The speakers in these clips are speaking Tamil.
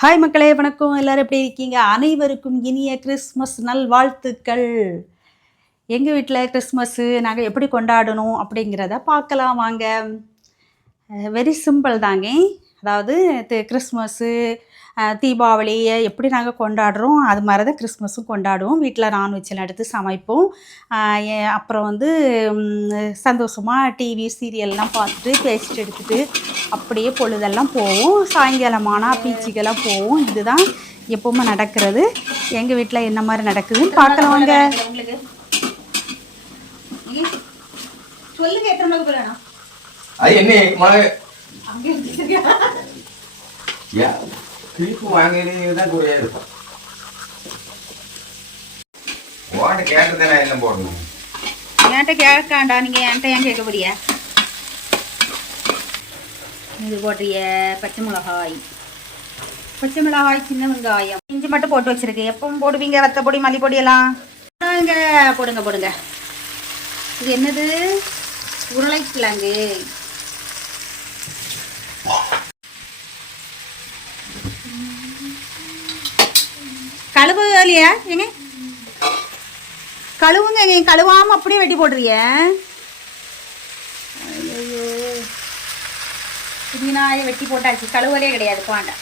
ஹாய் மக்களே, வணக்கம். எல்லாரும் எப்படி இருக்கீங்க? அனைவருக்கும் இனிய கிறிஸ்மஸ் நல்வாழ்த்துக்கள். எங்கள் வீட்டில் கிறிஸ்மஸ்ஸு நாங்கள் எப்படி கொண்டாடணும் அப்படிங்கிறத பார்க்கலாம் வாங்க. வெரி சிம்பிள் தாங்க. அதாவது கிறிஸ்மஸ்ஸு தீபாவளியை எப்படி நாங்கள் கொண்டாடுறோம் அது மாதிரி தான் கிறிஸ்மஸும் கொண்டாடுவோம். வீட்டில் நான்வெஜ்லாம் எடுத்து சமைப்போம். அப்புறம் வந்து சந்தோஷமாக டிவி சீரியல்லாம் பார்த்துட்டு பேசிட்டு எடுத்துகிட்டு அப்படியே பொழுதெல்லாம் போவோம். சாயங்காலமானால் பீச்சுக்கெல்லாம் போவோம். இதுதான் எப்பவுமே நடக்கிறது. எங்கள் வீட்டில் என்ன மாதிரி நடக்குதுன்னு பார்க்கலாம் வாங்க. சொல்லுங்க, எத்தனை மணிக்கு போகலாம்? கிளிப்பு வாங்கிதான் குறையா இருக்கும். ஓட்ட கேட்டதானே என்ன போடணும்? என்கிட்ட கேட்காண்டா, நீங்கள் என்கிட்ட ஏன் கேட்க போறிய? இது போடுறிய பச்சை மிளகாய், சின்ன வெங்காயம், இஞ்சி மட்டும் போட்டு வச்சிருக்கு. எப்பவும் போடுவீங்க வத்த பொடி மல்லிப்பொடி எல்லாம்? இங்கே போடுங்க. இது என்னது? உருளைக்கிழங்கு. கழுவு இல்லையா? ஏங்க கழுவுங்க. கழுவாமல் அப்படியே வெட்டி போடுறிய. ஐயோ, புதினாயை வெட்டி போட்டாச்சு. கழுவலே கிடையாது. பாண்ட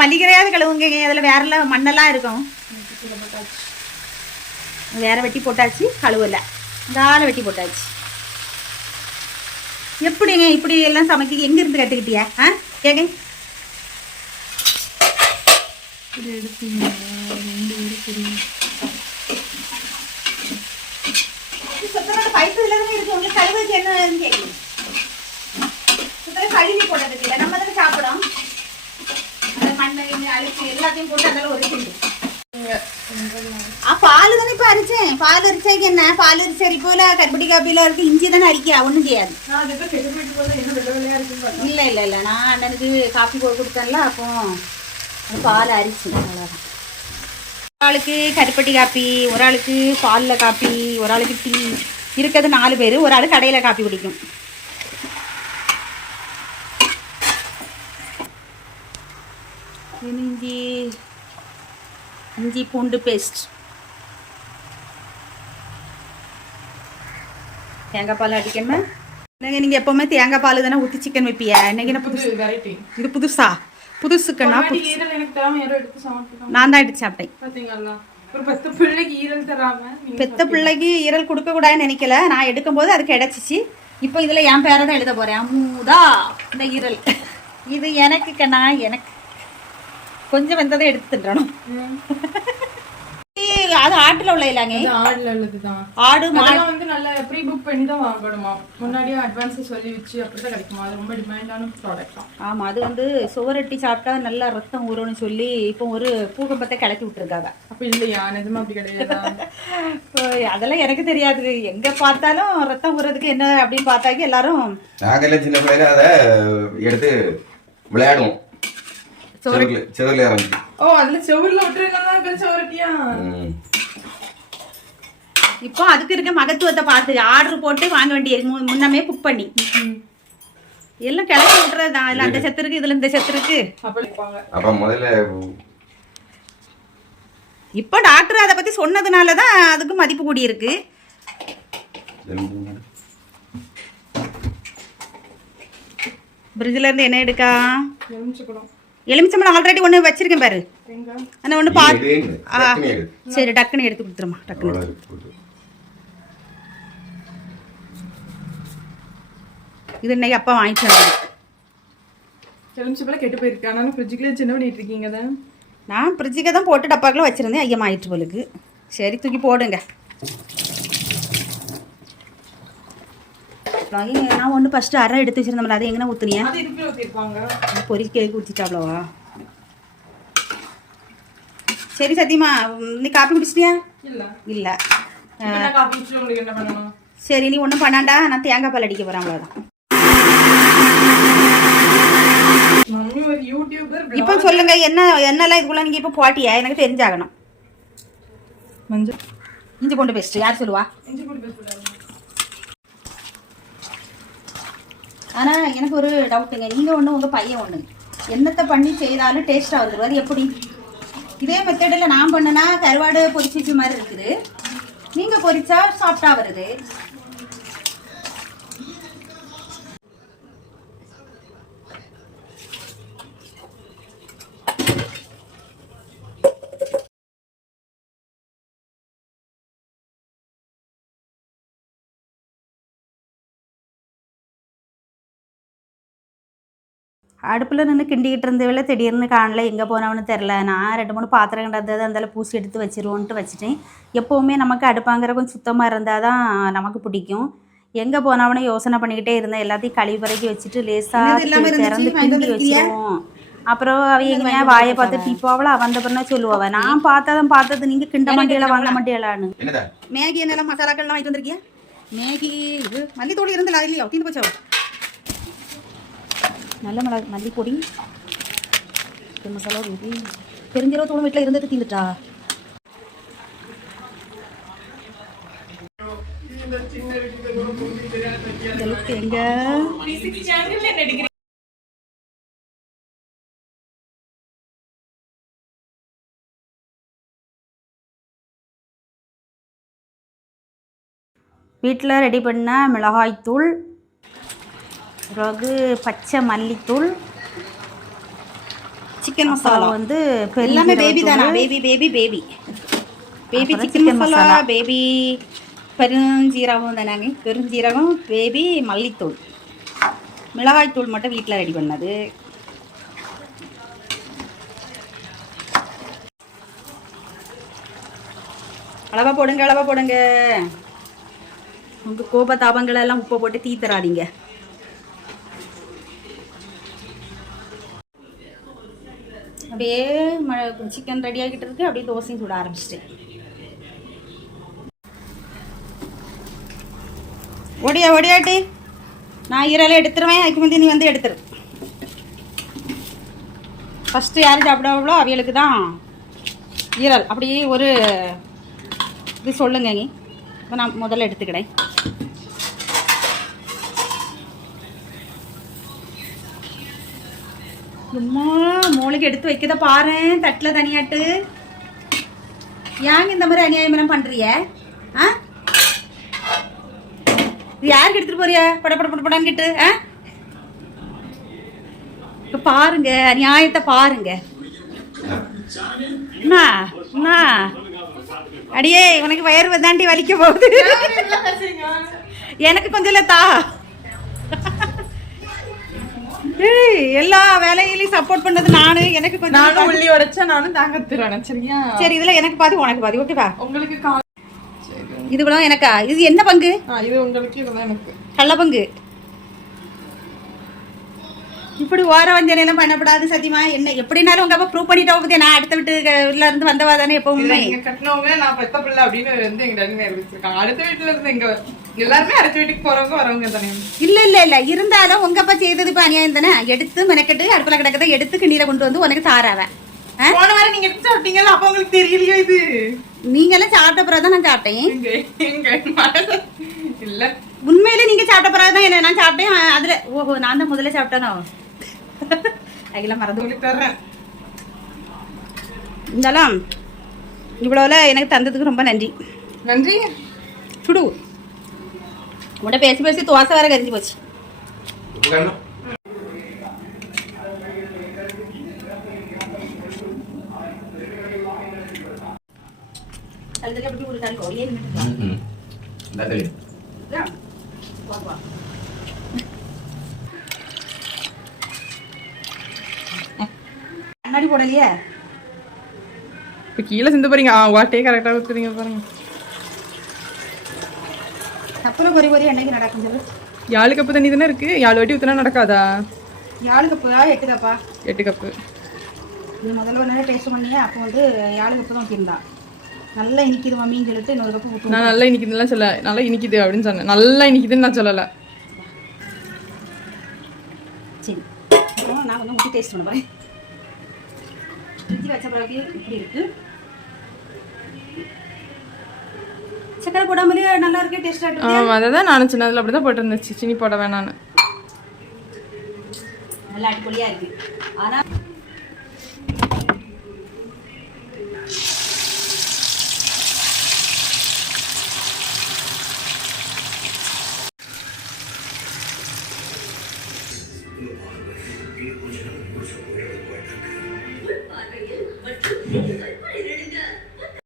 மல்லிகரையாவது கழுவுங்க. அதில் வேறெல்லாம் மண்ணெல்லாம் இருக்கும். வேற வெட்டி போட்டாச்சு. கழுவல தாழ வெட்டி போட்டாச்சு. எப்படிங்க இப்படி எல்லாம் சமைக்க எங்கேருந்து கற்றுக்கிட்டியா? ஏங்க இது எடுத்தீங்க. கழுவுக்கு என்ன கேட்குறீங்க? கழுவி போட்டதுக்கு இல்லை, நம்ம தானே சாப்பிடும். அந்த மண்ணு அழிச்சு எல்லாத்தையும் போட்டு அதெல்லாம் ஒரு கிண்டு. பால் தானே இப்போ அரிச்சேன். பால் அரிச்சாக்கு என்ன? பால் அரிச்சு அரி போல கருப்பட்டி காப்பியில் இருக்கு. இஞ்சி தானே அரிக்கா, ஒன்றும் செய்யாது. இல்லை நான் அண்ணனுக்கு காப்பி போட்டு கொடுத்தேன்ல, அப்போ பால் அரிச்சு. அவ்வளோதான். ஒரு ஆளுக்கு கருப்பட்டி காப்பி, ஒரு ஆளுக்கு பாலில் காப்பி, ஒரு ஆளுக்கு டீ. இருக்கிறது 4 பேர். ஒரு ஆள் கடையில் காப்பி குடிக்கும். இஞ்சி பூண்டு பேஸ்ட், தேங்காய் பால் அடிக்கணும். நீங்கள் எப்போவுமே தேங்காய் பால் தானே ஊற்றி சிக்கன் வைப்பியா? இன்னைக்கு என்ன புதுசு வெரைட்டி? இது புதுசுக்கண்ணா. நான் தான் எடுத்து சாப்பிட்டேன். பெத்த பிள்ளைக்கு ஈரல் கொடுக்க கூடாதுன்னு நினைக்கல. நான் எடுக்கும்போது அது கிடைச்சிச்சு. இப்போ இதில் என் பேரை தான் எழுத போகிறேன். அம்முதா இந்த ஈரல். இது எனக்கு கண்ணா, எனக்கு கொஞ்சம் வந்ததை எடுத்து தின்றணும். அது ஆட்டுல உள்ள இல்லங்க. ஆடுல உள்ளதுதான். ஆடு மாடு வந்து நல்லா ப்ரீ புக் பண்ணி தான் வாங்கணுமா. முன்னாடியே அட்வான்ஸ் சொல்லி வச்சு அப்படிதான் கிடைக்குமா. அது ரொம்ப டிமாண்டான ப்ராடக்ட் தான். ஆமா, அது வந்து சுவரொட்டி சாப்பிட்டா நல்லா ரத்தம் ஊறும்னு சொல்லி இப்போ ஒரு பூகம்பத்தை கிளப்பி விட்டுருக்காங்க. அப்ப இல்லையா? நிஜமா அப்படி கிடையாது. அதெல்லாம் எனக்கு தெரியாது. எங்க பார்த்தாலும் ரத்தம் ஊறதுக்கு என்ன அப்படின்னு பார்த்தாக்க எல்லாரும் நாங்கெல்லாம் சின்ன பிள்ளைங்க அதை எடுத்து விளையாடுவோம். செவர்ல இறங்கி. ஓ, அதுல செவர்ல விட்டுருந்தா செவரட்டியா? இப்போ அதுக்கு இருக்க மகத்துவத்தை பார்த்து ஆர்டர் போட்டு வாங்க வேண்டியது. முன்னமே புக் பண்ணி எல்லாம் கிளப்பி விட்டுறது தான். இதுல அந்த சத்து இருக்கு, இதுல இந்த சத்து இருக்கு. அப்ப முதல்ல இப்போ டாக்டர் அதை பத்தி சொன்னதுனாலதான் அதுக்கு மதிப்பு கூடி இருக்கு. பிரிட்ஜ்ல இருந்து என்ன எடுக்கா? எலுமிச்சம்பழம் ஆல்ரெடி ஒன்று வச்சிருக்கேன் பாரு. அந்த ஒன்று சரி, டக்குன்னு எடுத்து கொடுத்துருமா. டக்குன்னு இது இன்னைக்கு அப்பா வாங்கிட்டு வந்தேன். எலுமிச்சம்பழம் கெட்டு போயிருக்கு. ஆனாலும் ஃப்ரிட்ஜுக்குள்ளே சின்ன பண்ணிட்டு இருக்கீங்க தான். நான் ஃப்ரிட்ஜுக்கு தான் போட்டு டப்பாக்கில் வச்சிருந்தேன். ஐயம் ஆயிட்டு போலுக்கு. சரி, தூக்கி போடுங்க. நான் ஒன்று ஃபஸ்ட்டு அரை எடுத்து வச்சிருந்தோம்ல, அது எங்கன்னா ஊற்றுனியா? பொறிக்க ஊற்றிட்டாப்லவா? சரி சத்தியமா, நீ காப்பி குடிச்சிட்டியா? இல்லை. சரி, நீ ஒன்றும் பண்ணாண்டா. நான் தேங்காய் பால் அடிக்க போகிறேன். அவ்வளோதான். இப்போ சொல்லுங்க, என்னெல்லாம் இதுக்குள்ள நீங்கள் இப்போ போட்டியா? எனக்கு தெரிஞ்சாகணும். மஞ்சள், இஞ்சி பூண்டு பேஸ்ட் யார் சொல்லுவா? இஞ்சி பூண்டு பேஸ்ட். ஆனால் எனக்கு ஒரு டவுட்டுங்க. நீங்கள் ஒன்று, உங்கள் பையன் ஒன்று. என்னத்தை பண்ணி செய்தாலும் டேஸ்ட்டாக வந்துடும். அது எப்படி? இதே மெத்தடில் நான் பண்ணுனா கருவாடு பொரிச்சிச்சு மாதிரி இருக்குது, நீங்கள் பொரிச்சா சாஃப்டாக வருது. அடுப்பில் நின்று கிண்டிக்கிட்டு இருந்தவள திடீர்னு காணல, எங்கே போனவனு தெரில. நான் 2-3 பாத்திரம் கிடந்தது அந்தால பூசி எடுத்து வச்சிருவோன்ட்டு வச்சுட்டேன். எப்போவுமே நமக்கு அடுப்பாங்கிற கொஞ்சம் சுத்தமாக இருந்தால் தான் நமக்கு பிடிக்கும். எங்கே போனவனு யோசனை பண்ணிக்கிட்டே இருந்தேன். எல்லாத்தையும் கழுவி பறக்கி வச்சுட்டு லேசாக திறந்து கிண்டி வச்சிருவோம். அப்புறம் அவ எங்கேயா வாயை பார்த்துட்டு இப்போவளா வந்த பிறனா சொல்லுவாவ, நான் பார்த்தது நீங்கள் கிண்ட மாட்டியெல்லாம் வாங்க மாட்டியலான்னு. மேகி என்னெல்லாம் மசாலாக்கள்லாம் வாங்கிட்டு வந்திருக்கியா? மேகி இது மல்லித்தூள் இருந்தில்ல, இல்லையா தீந்து போச்சோ? நல்ல மல்லிப்பொடி, மசாலா ஊற்றி பெருஞ்சீரக தூள் வீட்டில் இருந்தது தீந்துட்டா. எங்க வீட்டில் ரெடி பண்ண மிளகாய்த்தூள், பிறகு பச்சை மல்லித்தூள், சிக்கன் மசாலா வந்து எல்லாமே பேபி தானா? பேபி சிக்கன் மசாலா, பேபி பெருஞ்சீரகம் தானாங்க, பெருஞ்சீரகம், பேபி மல்லித்தூள், மிளகாய்த்தூள் மட்டும் வீட்டில் ரெடி பண்ணது. அளவாக போடுங்க. உங்கள் கோப தாபங்களெல்லாம் உப்பை போட்டு தீத்துறாதீங்க. அப்படியே சிக்கன் ரெடி ஆகிட்டு இருக்கு. அப்படியே தோசையும் சுட ஆரம்பிச்சிட்டேன். ஓடியாட்டி நான் ஈரலை எடுத்துருவேன். அதுக்கு முந்தைய நீ வந்து எடுத்துரு. ஃபஸ்ட்டு யார் சாப்பிடாவளோ அவைகளுக்கு தான் ஈரல். அப்படியே ஒரு இது சொல்லுங்க. இப்போ நான் முதல்ல எடுத்துக்கிறேன். சும்மா மோளுக்கு எடுத்து வைக்கத பாரு தட்டில் தனியாட்டு. ஏங்க இந்த மாதிரி அநியாயமெல்லாம் பண்ணுறிய? ஆ, இது யாருக்கு எடுத்துகிட்டு போறிய? படப்படான்னு கிட்டு. ஆ, இப்போ பாருங்க நியாயத்தை பாருங்க. அண்ணா அடியே, உனக்கு வயிறு தாண்டி வலிக்க போகுது. எனக்கு கொஞ்சம் இல்லை தா. எல்லா வேலையிலையும் சப்போர்ட் பண்ணது நானு. எனக்கு கொஞ்சம் நானும் உள்ளி உடைச்சா நானும் தாங்க தருவேன். சரியா? சரி, இதுல எனக்கு பாதி உனக்கு பாதி. ஓகேவா? உங்களுக்கு இது கூட எனக்கா? இது என்ன பங்கு? இது உங்களுக்கு, இதெல்லாம் எனக்கு. கள்ள பங்கு. இப்படி ஓர வஞ்சனையெல்லாம் பண்ணப்படாது சத்தியமா. என்ன எப்படினாலும் உங்க அப்பா ப்ரூவ் பண்ணிட்டா பத்தியா? நான் அடுத்த வீட்டுல இருந்து வந்தவா தானே எப்பவுமே. நீங்க கட்டினவங்க நான் பெத்த பிள்ளை அப்படின்னு வந்து எங்க டாடி அறிவிச்சிருக்காங்க. அடுத்த வீட்டுல இருந்து எங்க எல்லாருமே அடுத்த வீட்டுக்கு போறவங்க வரவங்க தானே. இல்ல இருந்தாலும் உங்க அப்பா செய்தது இப்ப அநியாயம் தானே. எடுத்து மெனக்கெட்டு அடுப்புல கிடக்கதை எடுத்து கிண்ணில கொண்டு வந்து உனக்கு தாராவ. போன வாரம் நீங்க எடுத்து சாப்பிட்டீங்கல்ல, அப்ப உங்களுக்கு தெரியலையோ இது? நீங்க எல்லாம் சாப்பிட்ட பிறகுதான் நான் சாப்பிட்டேன். இல்ல உண்மையிலே நீங்க சாப்பிட்ட பிறகுதான் என்ன நான் சாப்பிட்டேன். அதுல ஓஹோ, நான் தான் முதல்ல சாப்பிட்டேனோ? அதெல்லாம் மறந்து தர்றேன். இருந்தாலும் இவ்வளோல எனக்கு தந்ததுக்கு ரொம்ப நன்றி. சுடு உங்கள்கிட்ட பேசி தோசை வேற கரிஞ்சு போச்சு. கண்ணாடி போடலையே. இப்ப கீழே சிந்து போறீங்க. வாட்டே கரெக்டா ஊத்துறீங்க பாருங்க. அப்புறம் பொறி என்னைக்கு நடக்கும் சொல்லு. 7 கப்பு தண்ணி தானே இருக்கு. 7 வாட்டி ஊத்துனா நடக்காதா? 7 கப்பு 8 கப்பா? 8 கப்பு. இது முதல்ல ஒரு நேரம் டேஸ்ட் பண்ணியே. அப்போ வந்து 7 கப்பு தான் ஊற்றிருந்தா. நல்லா இனிக்குது மம்மின்னு சொல்லிட்டு இன்னொரு கப்பு ஊற்று. நான் நல்லா இனிக்குதுலாம் சொல்ல, நல்லா இனிக்குது அப்படின்னு சொன்னேன். நல்லா இனிக்குதுன்னு நான் சொல்லலை. சரி, நான் கொஞ்சம் ஊற்றி டேஸ்ட் பண்ண போகிறேன். இஞ்சி வச்ச பிறகு இப்படி இருக்கு. சக்கரை போடாமலே நல்லா இருக்கு, டேஸ்டா இருக்கு. அதை தான் நானும் சின்னதில் அப்படி தான் போட்டுருந்துச்சு. சீனி போட வேணான்னு. நல்ல அடிப்பொலியாக இருக்குது. ஆனால் மற்றும்